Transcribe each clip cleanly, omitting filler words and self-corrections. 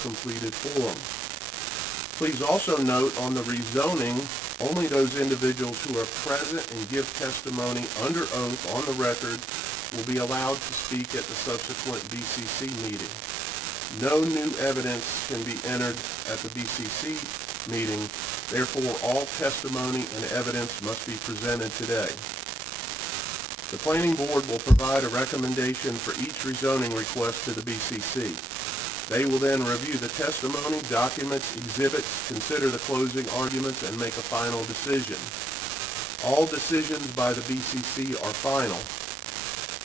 completed form. Please also note on the rezoning, only those individuals who are present and give testimony under oath on the record will be allowed to speak at the subsequent BCC meeting. No new evidence can be entered at the BCC meeting. Therefore, all testimony and evidence must be presented today. The Planning Board will provide a recommendation for each rezoning request to the BCC. They will then review the testimony, documents, exhibits, consider the closing arguments, and make a final decision. All decisions by the BCC are final.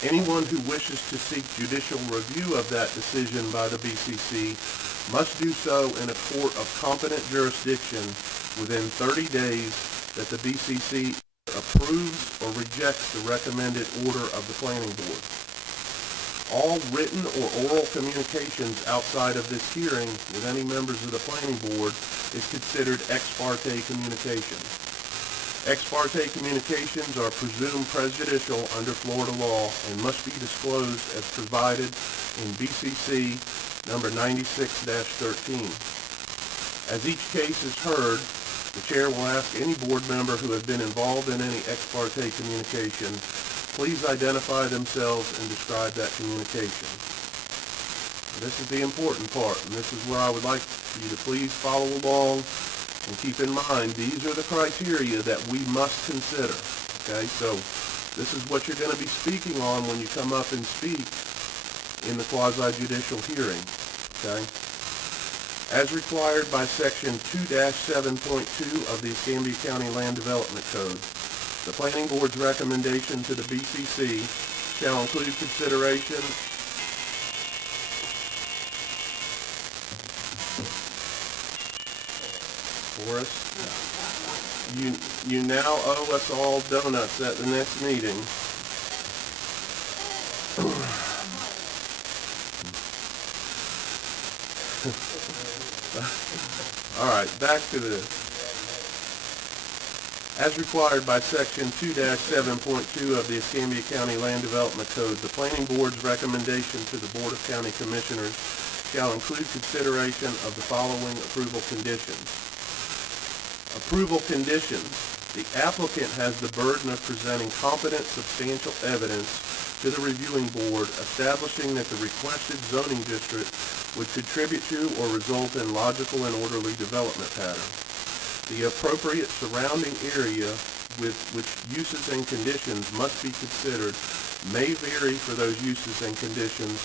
Anyone who wishes to seek judicial review of that decision by the BCC must do so in a court of competent jurisdiction within 30 days that the BCC approves or rejects the recommended order of the Planning Board. All written or oral communications outside of this hearing with any members of the Planning Board is considered ex parte communications. Ex parte communications are presumed prejudicial under Florida law and must be disclosed as provided in BCC number 96-13. As each case is heard, the Chair will ask any board member who has been involved in any ex parte communication, please identify themselves and describe that communication. This is the important part, and this is where I would like for you to please follow along and keep in mind these are the criteria that we must consider. Okay, so this is what you're going to be speaking on when you come up and speak in the quasi-judicial hearing. Okay? As required by Section 2-7.2 of the Escambia County Land Development Code, the Planning Board's recommendation to the BCC shall include consideration for us. You now owe us all donuts at the next meeting. All right, back to this. As required by Section 2-7.2 of the Escambia County Land Development Code, the Planning Board's recommendation to the Board of County Commissioners shall include consideration of the following approval conditions. Approval conditions. The applicant has the burden of presenting competent, substantial evidence to the reviewing board establishing that the requested zoning district would contribute to or result in logical and orderly development pattern. The appropriate surrounding area with which uses and conditions must be considered may vary for those uses and conditions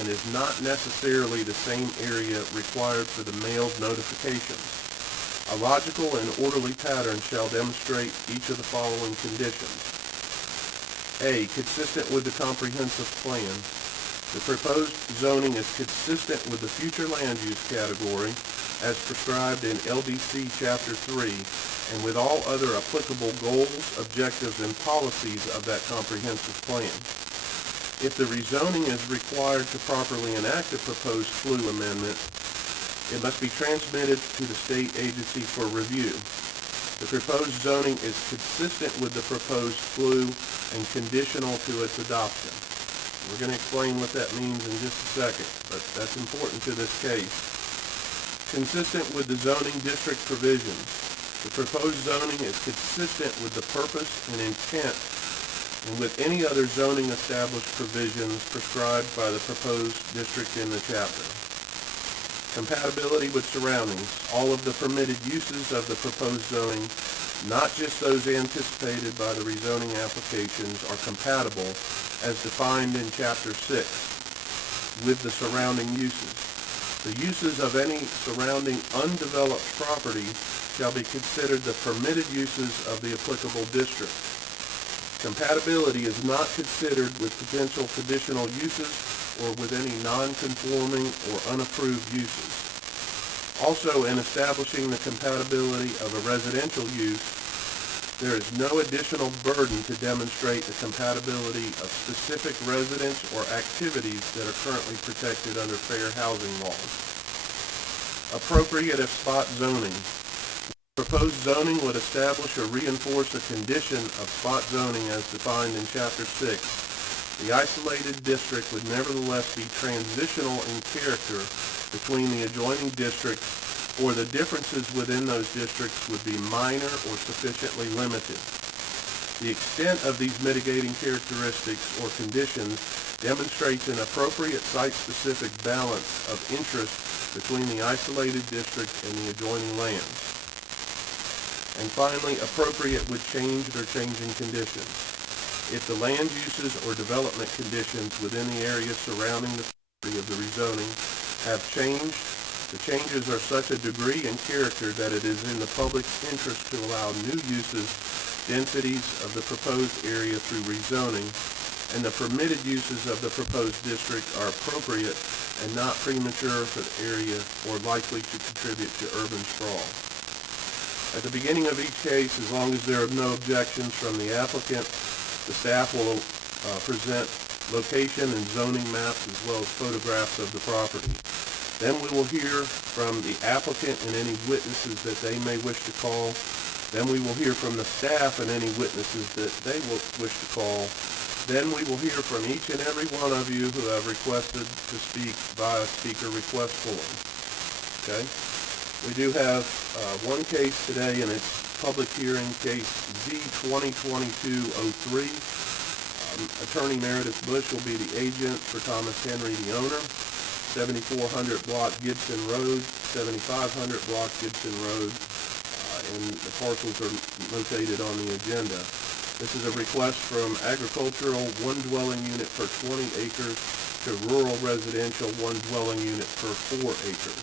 and is not necessarily the same area required for the mailed notifications. A logical and orderly pattern shall demonstrate each of the following conditions. A. Consistent with the comprehensive plan. The proposed zoning is consistent with the future land use category as prescribed in LDC Chapter 3 and with all other applicable goals, objectives, and policies of that comprehensive plan. If the rezoning is required to properly enact a proposed FLU amendment, it must be transmitted to the state agency for review. The proposed zoning is consistent with the proposed FLU and conditional to its adoption. We're going to explain what that means in just a second, but that's important to this case. Consistent with the zoning district provisions. The proposed zoning is consistent with the purpose and intent and with any other zoning established provisions prescribed by the proposed district in the chapter. Compatibility with surroundings. All of the permitted uses of the proposed zoning, not just those anticipated by the rezoning applications, are compatible as defined in Chapter 6 with the surrounding uses. The uses of any surrounding undeveloped property shall be considered the permitted uses of the applicable district. Compatibility is not considered with potential conditional uses or with any non-conforming or unapproved uses. Also, in establishing the compatibility of a residential use, there is no additional burden to demonstrate the compatibility of specific residents or activities that are currently protected under fair housing laws. Appropriate if spot zoning. Proposed zoning would establish or reinforce a condition of spot zoning as defined in Chapter 6 The isolated district would nevertheless be transitional in character between the adjoining districts, or the differences within those districts would be minor or sufficiently limited. The extent of these mitigating characteristics or conditions demonstrates an appropriate site-specific balance of interest between the isolated district and the adjoining lands. And finally, appropriate with changed or changing conditions. If the land uses or development conditions within the area surrounding the property of the rezoning have changed, the changes are such a degree and character that it is in the public's interest to allow new uses, densities of the proposed area through rezoning, and the permitted uses of the proposed district are appropriate and not premature for the area or likely to contribute to urban sprawl. At the beginning of each case, as long as there are no objections from the applicant, the staff will present location and zoning maps as well as photographs of the property. Then we will hear from the applicant and any witnesses that they may wish to call. Then we will hear from the staff and any witnesses that they will wish to call. Then we will hear from each and every one of you who have requested to speak via speaker request form. Okay? We do have one case today, and it's public hearing case Z-2022-03. Attorney Meredith Bush will be the agent for Thomas Henry, the owner. 7400 block Gibson Road, 7500 block Gibson Road, and the parcels are located on the agenda. This is a request from agricultural, one dwelling unit per 20 acres, to rural residential, one dwelling unit per 4 acres.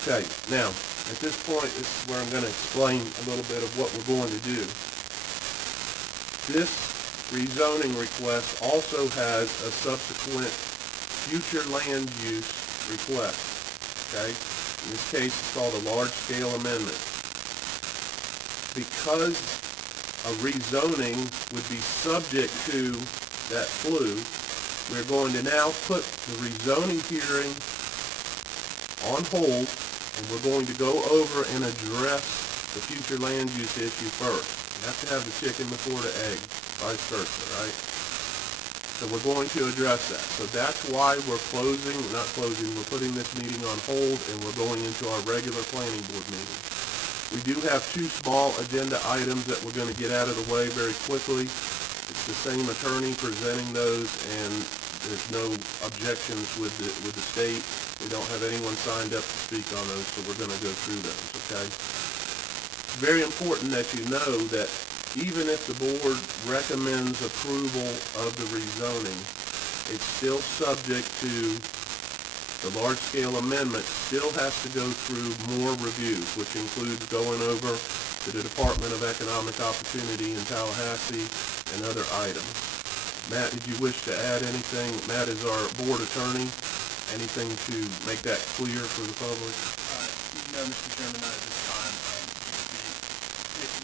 Okay, now, at this point, this is where I'm going to explain a little bit of what we're going to do. This rezoning request also has a subsequent future land use request. Okay? In this case, it's called a large-scale amendment. Because a rezoning would be subject to that FLU, we're going to now put the rezoning hearing on hold, and we're going to go over and address the future land use issue first. You have to have the chicken before the egg, vice versa, right? So we're going to address that. So that's why we're putting this meeting on hold, and we're going into our regular planning board meeting. We do have two small agenda items that we're going to get out of the way very quickly. It's the same attorney presenting those, and there's no objections with the state. We don't have anyone signed up to speak on those, so we're going to go through those, okay? It's very important that you know that even if the board recommends approval of the rezoning, it's still subject to the large-scale amendment, still has to go through more reviews, which includes going over to the Department of Economic Opportunity in Tallahassee and other items. Matt, did you wish to add anything? Matt is our board attorney. Anything to make that clear for the public? No, Mr. Chairman, not at this time.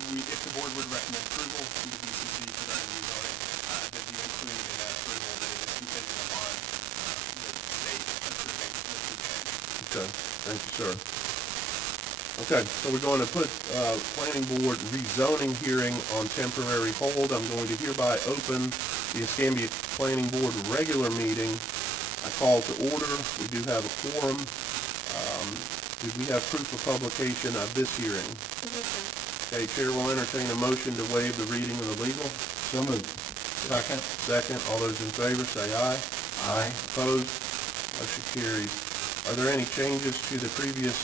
If the board would recommend approval to the BCC for that rezoning, that you include in that approval that it is contingent upon the state approving the fee change. Okay, thank you, sir. Okay, so we're going to put planning board rezoning hearing on temporary hold. I'm going to hereby open the Escambia Planning Board regular meeting. I call to order. We do have a quorum. Did we have proof of publication of this hearing? Okay, Chair will entertain a motion to waive the reading of the legal. So moved. Second. Second. All those in favor say aye. Aye. Opposed? Motion carries. Are there any changes to the previous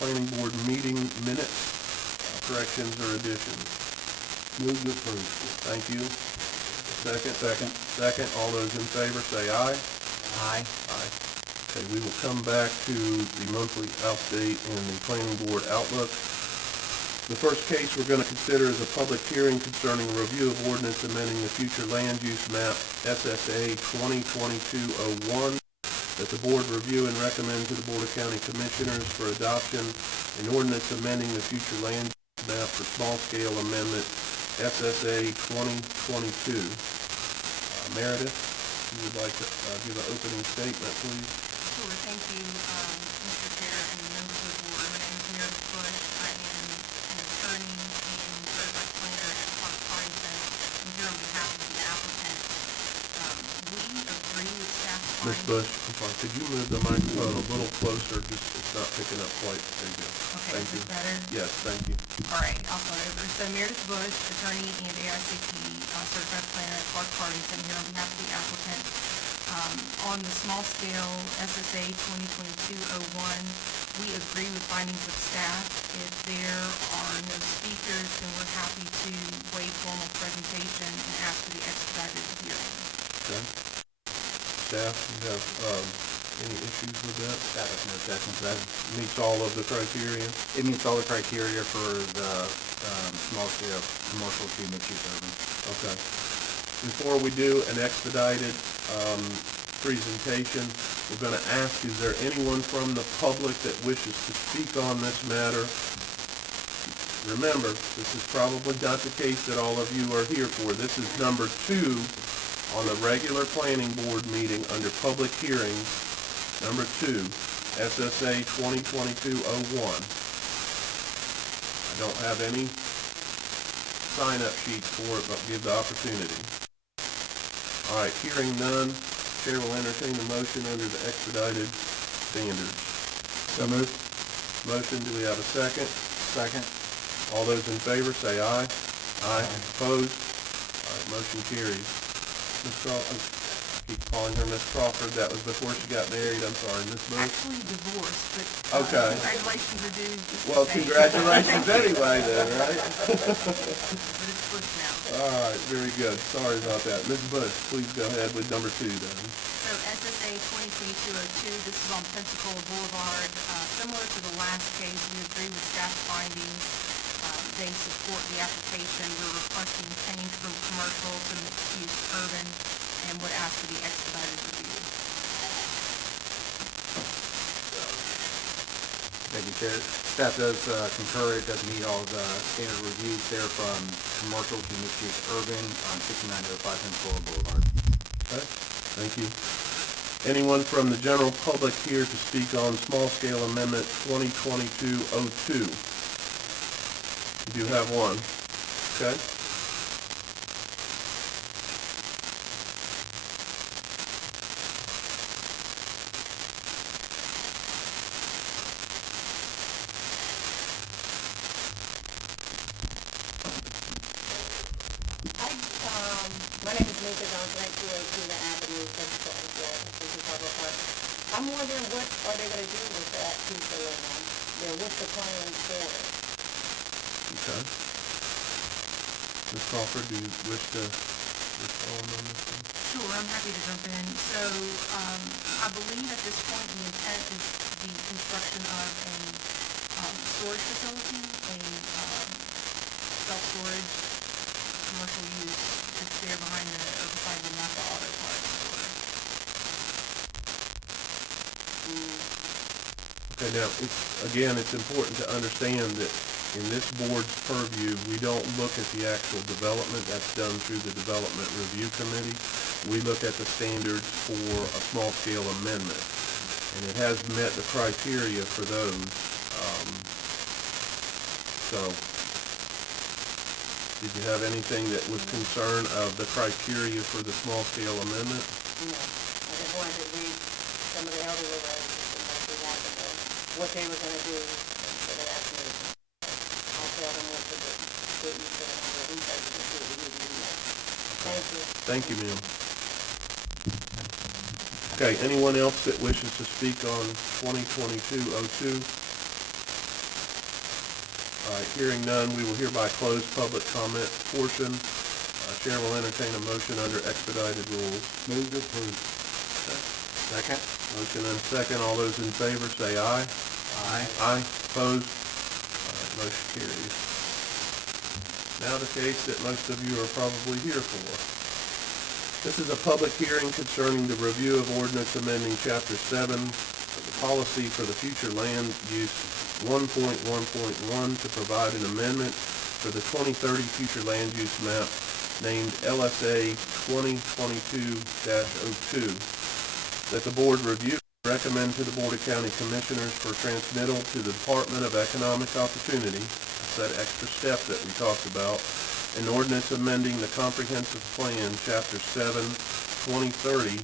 planning board meeting minutes, corrections or additions? Move to approve. Thank you. Second. Second. Second. All those in favor say aye. Aye. Aye. Okay, we will come back to the monthly update and the planning board outlook. The first case we're going to consider is a public hearing concerning a review of ordinance amending the future land use map SSA 2022-01 that the board review and recommend to the Board of County Commissioners for adoption an ordinance amending the future land use map for small-scale amendment SSA 2022. Meredith, you would like to give an opening statement, please? Sure, thank you, Mr. Chair and members of the board. My name is Meredith Bush. I am an attorney and certified planner at Clark Partington. I'm here on behalf of the applicant. Ms. fine. Bush, I'm sorry, could you move the microphone a little closer, just, it's not picking up quite, there you go. Okay, Thank is you. this better? Yes, thank you. All right, I'll start over. So Meredith Bush, attorney and AICP certified planner at Clark Partington, here on behalf of the applicant. On the small scale SSA 2022-01, we agree with findings of staff. If there are no speakers, then we're happy to waive formal presentation and ask for the expedited hearing. Okay. Staff, you have, any issues with that? Staff has no objection to that. Meets all of the criteria? It meets all the criteria for the small scale commercial to mixed use urban. Okay. Before we do an expedited presentation, we're going to ask, is there anyone from the public that wishes to speak on this matter? Remember, this is probably not the case that all of you are here for. This is number 2 on the regular planning board meeting under public hearings, number 2, SSA 2022-01. I don't have any sign-up sheets for it, but give the opportunity. All right, hearing none, Chair will entertain a motion under the expedited standards. So moved. Motion, do we have a second? Second. All those in favor say aye. Aye. Opposed? All right, motion carries. Ms. Crawford, I keep calling her Miss Crawford, that was before she got married, I'm sorry, Ms. Bush? Actually divorced, but Okay. congratulations are due just the Well, same. congratulations anyway then, right? But it's Bush now. All right, very good. Sorry about that. Ms. Bush, please go ahead with number 2 then. So SSA 2022-02, this is on Pensacola Boulevard. Similar to the last case, we agree with staff findings. They support the application. We're requesting change from commercial to mixed-use urban and would ask for the expedited review. Thank you, Chair. Staff does concur. It does meet all the standard reviews there from commercial to mixed use urban on 6905 Pensacola Boulevard. Okay, thank you. Anyone from the general public here to speak on small-scale amendment 2022-02? You do have one. Okay. My name is Mika Johnson, at 218 The Avenue, Pensacola, Florida, this is Harbor Park. I'm wondering what are they gonna do with that piece of land? Then what's the plan for it? Okay. Ms. Crawford, do you wish to respond on this one? Sure, I'm happy to jump in. So, I believe at this point the intent is the construction of a storage facility, a self-storage commercial use that's there behind the, or beside the Napa Auto Parts store. Okay, now, it's important to understand that in this board's purview, we don't look at the actual development. That's done through the Development Review Committee. We look at the standards for a small-scale amendment, and it has met the criteria for those. So, did you have anything that was concern of the criteria for the small-scale amendment? No, I just wanted to read some of the elderly residents and what they wanted to know, what they were gonna do for the last meeting. I'll tell them what to do, what you said, and what we said to do, we need to do that. Thank you. Thank you, ma'am. Okay, anyone else that wishes to speak on 2022-02? All right, hearing none, we will hereby close public comment portion. Chair will entertain a motion under expedited rules. Move to approve. Second. Motion and a second. All those in favor say aye. Aye. Aye. Opposed? All right, motion carries. Now the case that most of you are probably here for. This is a public hearing concerning the review of ordinance amending Chapter 7 of the policy for the future land use 1.1.1 to provide an amendment for the 2030 future land use map named LSA 2022-02, that the board review and recommend to the Board of County Commissioners for transmittal to the Department of Economic Opportunity. That's that extra step that we talked about. An ordinance amending the comprehensive plan, Chapter 7, 2030,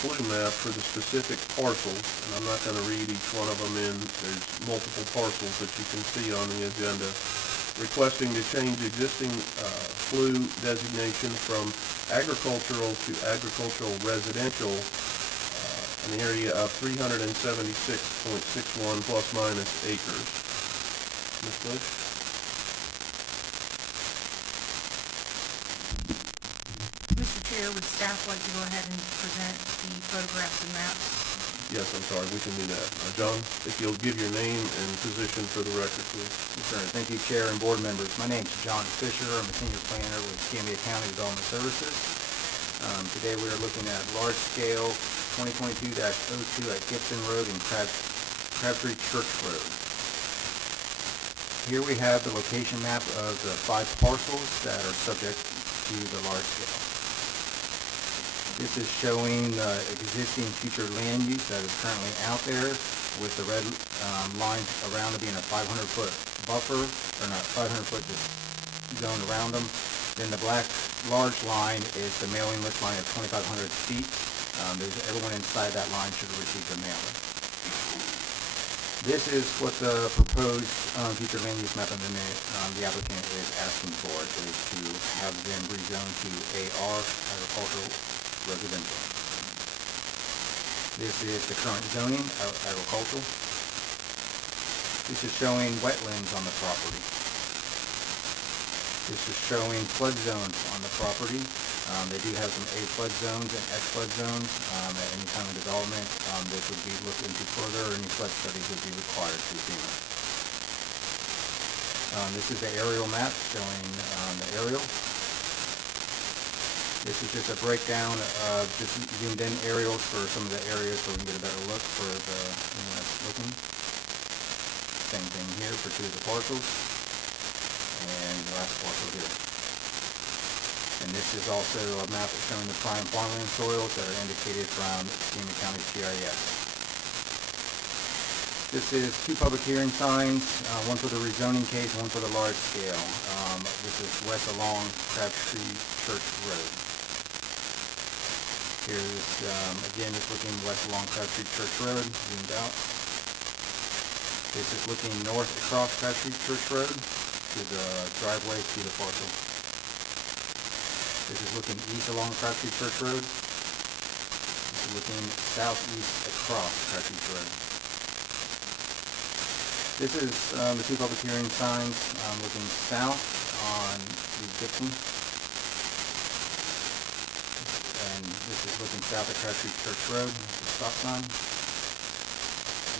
flue map for the specific parcels, and I'm not gonna read each one of them in, there's multiple parcels that you can see on the agenda, requesting to change existing, flue designation from agricultural to agricultural residential, an area of 376.61 plus minus acres. Ms. Bush? Mr. Chair, would staff like to go ahead and present the photographs and maps? Yes, I'm sorry, we can do that. John, if you'll give your name and position for the record, please. Yes, sir. Thank you, Chair and board members. My name is John Fisher. I'm a senior planner with Escambia County Development Services. Today we are looking at large-scale 2022-02 at Gibson Road and Crabtree Church Road. Here we have the location map of the 5 parcels that are subject to the large scale. This is showing the existing future land use that is currently out there, with the red line around it being a 500-foot buffer, or not 500-foot zone around them. Then the black large line is the mailing list line of 2,500 feet. Everyone inside that line should receive their mailing. This is what the proposed future land use map amendment the applicant is asking for, is to have them rezoned to AR, agricultural residential. This is the current zoning, agricultural. This is showing wetlands on the property. This is showing flood zones on the property. They do have some A flood zones and X flood zones. At any time of development, this would be looked into further. Any flood studies would be required to FEMA. This is the aerial map showing the aerial. This is just a breakdown of just zoomed in aerials for some of the areas so we can get a better look for anyone that's looking. Same thing here for 2 of the parcels. And the last parcel here. And this is also a map showing the prime farmland soils that are indicated from Escambia County GIS. This is 2 public hearing signs, one for the rezoning case, one for the large scale. This is west along Crabtree Church Road. Here's, again, it's looking west along Crabtree Church Road, zoomed out. This is looking north across Crabtree Church Road to the driveway to the parcel. This is looking east along Crabtree Church Road. This is looking southeast across Crabtree Road. This is the 2 public hearing signs looking south on Gibson. And this is looking south at Crabtree Church Road, the stop sign.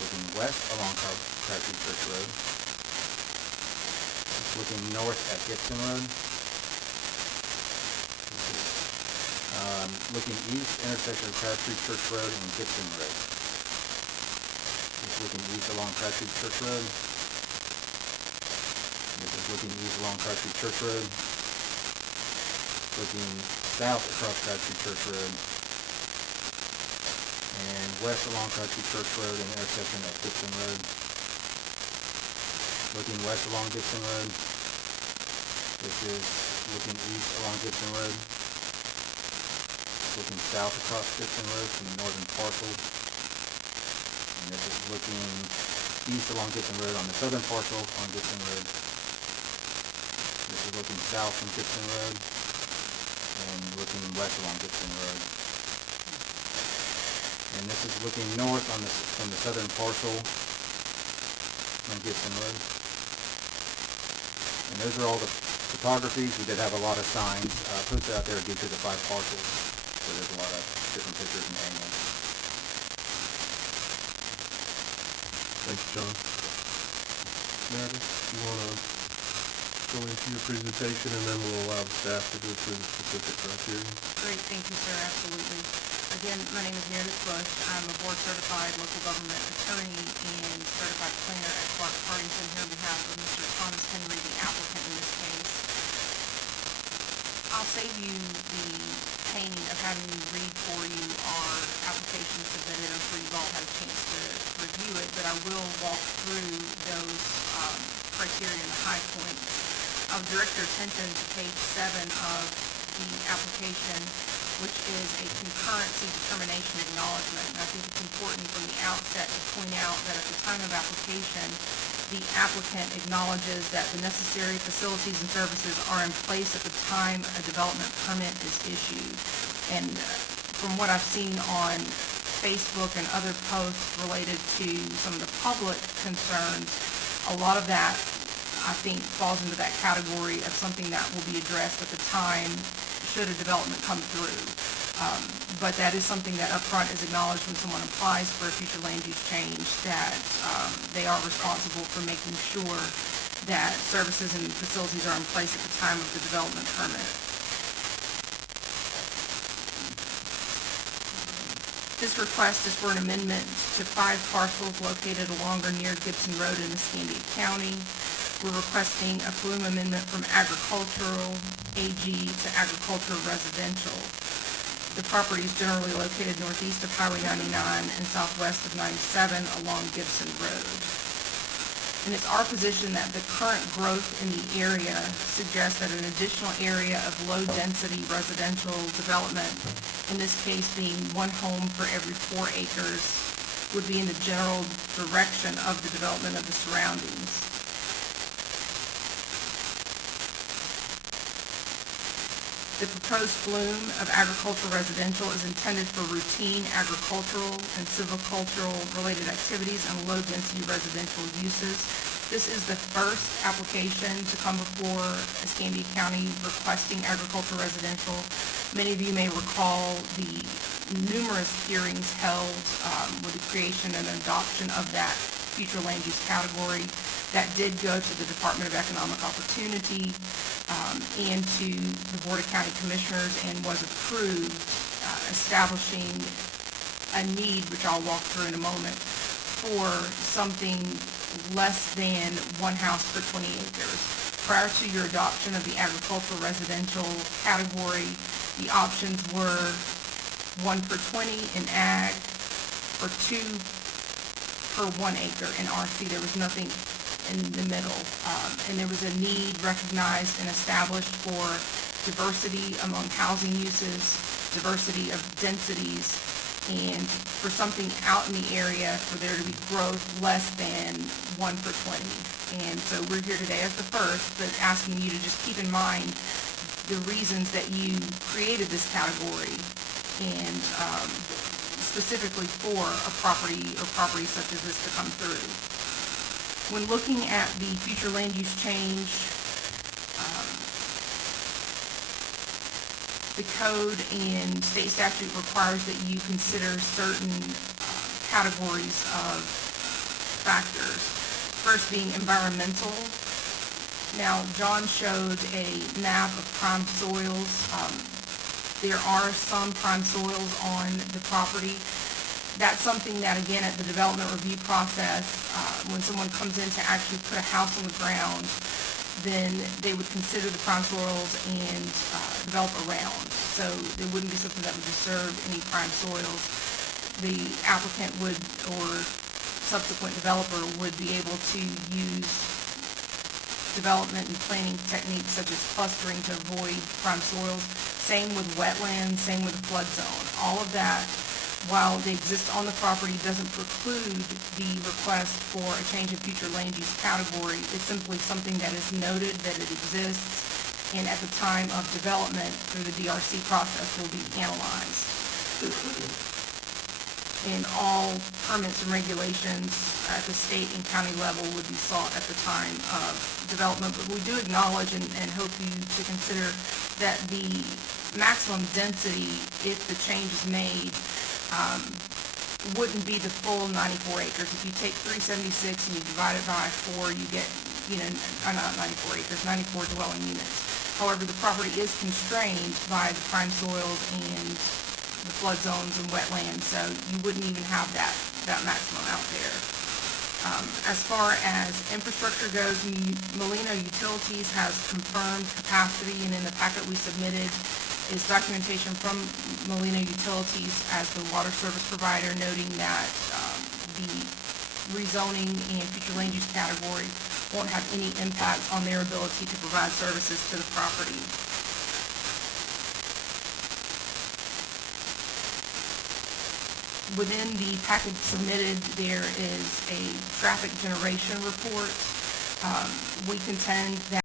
Looking west along Crabtree Church Road. It's looking north at Gibson Road. Looking east, intersection of Crabtree Church Road and Gibson Road. It's looking east along Crabtree Church Road. This is looking east along Crabtree Church Road. Looking south across Crabtree Church Road. And west along Crabtree Church Road and intersection at Gibson Road. Looking west along Gibson Road. This is looking east along Gibson Road. Looking south across Gibson Road from the northern parcel. And this is looking east along Gibson Road on the southern parcel on Gibson Road. This is looking south from Gibson Road and looking west along Gibson Road. And this is looking north on from the southern parcel on Gibson Road. And those are all the topographies. We did have a lot of signs posted out there due to the 5 parcels. So there's a lot of different pictures and angles. Thanks, John. Meredith, you want to go into your presentation, and then we'll allow the staff to go through the specific criteria? Great, thank you, sir, absolutely. Again, my name is Meredith Bush. I'm a board-certified local government attorney and certified planner at Clark Partington here on behalf of Mr. Thomas Henry, the applicant in this case. I'll save you the painting of having me read for you our application submitted. I'm sure you've all had a chance to review it, but I will walk through those criteria and the high points. I'll direct your attention to page 7 of the application. which is a concurrency determination acknowledgement. And I think it's important from the outset to point out that at the time of application, the applicant acknowledges that the necessary facilities and services are in place at the time a development permit is issued. And from what I've seen on Facebook and other posts related to some of the public concerns, a lot of that, I think, falls into that category of something that will be addressed at the time should a development come through. But that is something that upfront is acknowledged when someone applies for a future land use change, that they are responsible for making sure that services and facilities are in place at the time of the development permit. This request is for an amendment to 5 parcels located along or near Gibson Road in Escambia County. We're requesting a plume amendment from agricultural AG to agricultural residential. The property is generally located northeast of Highway 99 and southwest of 97 along Gibson Road. And it's our position that the current growth in the area suggests that an additional area of low-density residential development, in this case being 1 home for every 4 acres, would be in the general direction of the development of the surroundings. The proposed flume of agricultural residential is intended for routine agricultural and silvicultural related activities and low-density residential uses. This is the first application to come before Escambia County requesting agricultural residential. Many of you may recall the numerous hearings held with the creation and adoption of that future land use category. That did go to the Department of Economic Opportunity and to the Board of County Commissioners and was approved, establishing a need, which I'll walk through in a moment, for something less than 1 house per 20 acres. Prior to your adoption of the agricultural residential category, the options were 1 per 20 in ag or 2 per 1 acre in RC. There was nothing in the middle, and there was a need recognized and established for diversity among housing uses, diversity of densities, and for something out in the area for there to be growth less than 1 per 20. And so we're here today as the first, but asking you to just keep in mind the reasons that you created this category, and specifically for a property or properties such as this to come through. When looking at the future land use change, the code and state statute requires that you consider certain categories of factors. First being environmental. Now, John showed a map of prime soils. There are some prime soils on the property. That's something that, again, at the development review process, when someone comes in to actually put a house on the ground, then they would consider the prime soils and develop around. So there wouldn't be something that would disturb any prime soils. The applicant would, or subsequent developer, would be able to use development and planning techniques such as clustering to avoid prime soils. Same with wetlands, same with the flood zone. All of that, while they exist on the property, doesn't preclude the request for a change in future land use category. It's simply something that is noted that it exists, and at the time of development through the DRC process will be analyzed. And all permits and regulations at the state and county level would be sought at the time of development. But we do acknowledge and hope you to consider that the maximum density, if the change is made, wouldn't be the full 94 acres. If you take 376 and you divide it by 4, you get, not 94 acres, 94 dwelling units. However, the property is constrained by the prime soils and the flood zones and wetlands, so you wouldn't even have that maximum out there. As far as infrastructure goes, Molino Utilities has confirmed capacity, and in the packet we submitted is documentation from Molino Utilities as the water service provider, noting that the rezoning and future land use category won't have any impact on their ability to provide services to the property. Within the package submitted, there is a traffic generation report. We contend that